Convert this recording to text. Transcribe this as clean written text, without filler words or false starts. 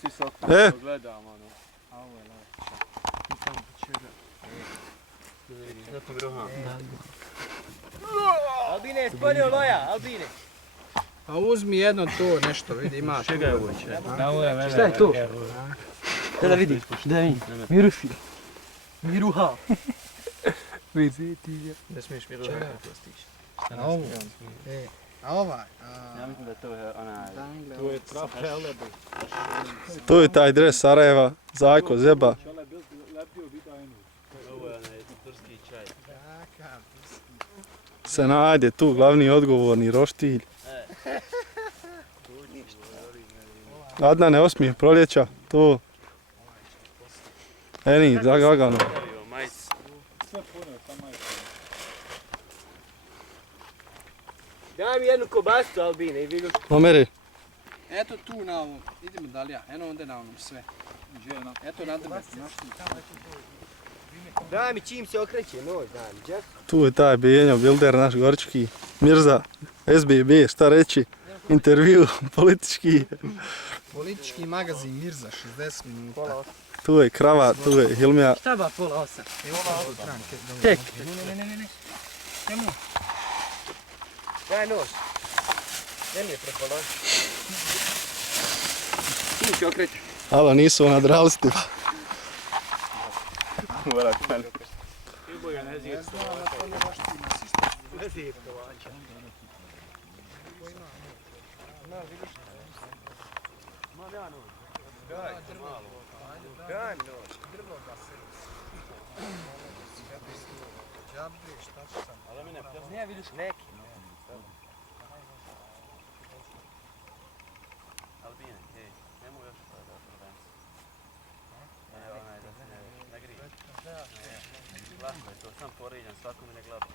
svi se okrećemo, gledamo ono. A ovo je lepo. I tamo počega. Zato groham. Albine je spolio loja, Albine. Pa uzmi jedno to nešto, vidi ima. Čega je ovo će? Šta je to? Da vidi, da vidi. Miruši. Miruha. Vidi ti. Ne smiješ miruha to stići. A ovo? A ovaj? Ja mislim da to je onaj... To je trap helebe. Tu je taj dres Sarajeva, Zajko, Zeba. Ovo je onaj turski čaj. Se najde tu glavni odgovorni roštilj. Adnane osmijeh proljeća, tu. Eni, lagano. Daj mi jednu kobastu, Albine, i vidu. Pomeri. Eto tu na ovom, idemo dalje, eno onda na onom sve. Eto na drvetu, Daj mi čim se okreće nož, daj mi, džep. Tu je taj Bijenjo Bilder, naš gorčki. Mirza, SBB, šta reći? Intervju, politički. Politički magazin Mirza, 60 minuta. Tu je Krava, tu je Hilmija. Šta ba, pola 8? Tek. Ne. Čemu? Daj nož. Ne mi je prepoloži. Čim se okreće? Alo, nisu nadralisti. Ne zirkovača. Daj mi nož. Ne vidiš neki. Albine, hej, nemoj još da prodajem se. Onaj da se ne grije. Lako je to, sam poriđen, svako mi ne gleda.